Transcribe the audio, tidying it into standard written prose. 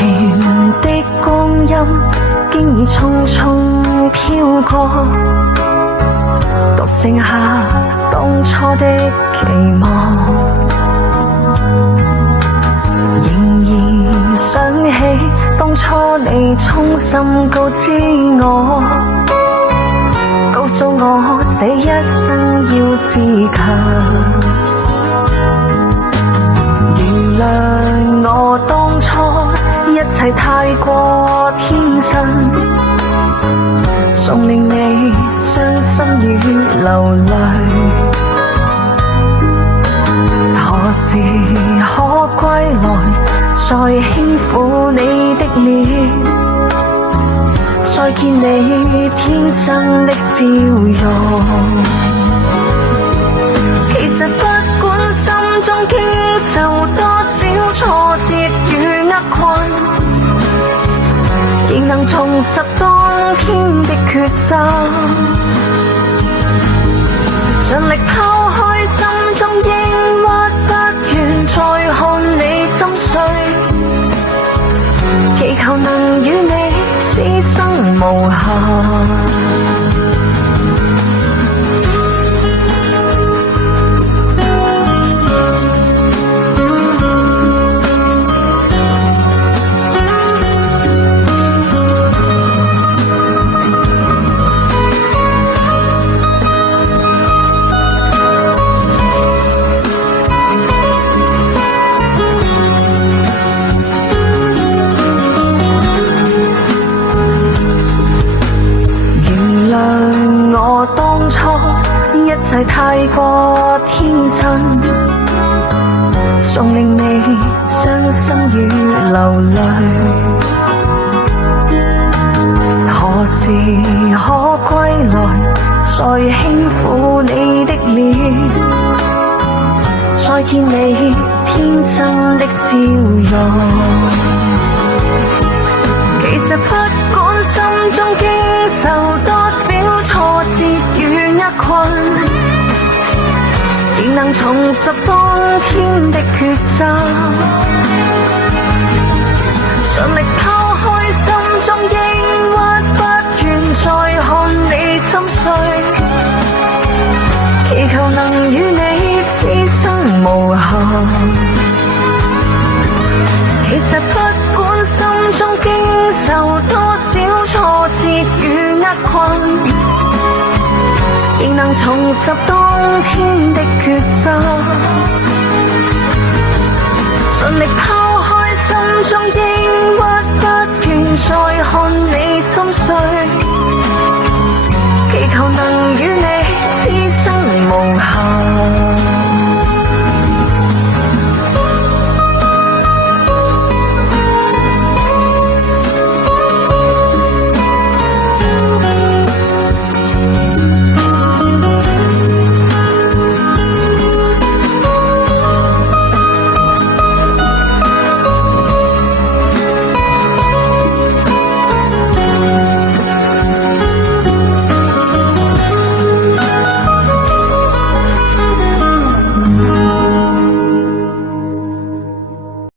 前的光陰經已匆匆飄過，獨剩下當初的期望。仍然想起當初你衷心告知我，告訴我這一生要自強。原諒我當初一切太過天真，縱令你傷心與流淚。何時可歸來，再輕撫你的臉，再見你天真的笑容。其實不管心中經受多少挫折與厄困，仍能重拾當天的決心，盡力拋開心中抑鬱，不願再看你心碎，祈求能與你此生無憾。一切太過天真，縱令你傷心與流淚。何時可歸來，再輕撫你的臉，再見你天真的笑容。其實不管心中經受多少挫折與厄困，仍能重拾當天的決心，盡力拋開心中抑鬱，不願再看你心碎，祈求能與你此生無憾。其實不管心中經受多少挫折與厄困，仍能重拾當天的決心，盡力拋開心中抑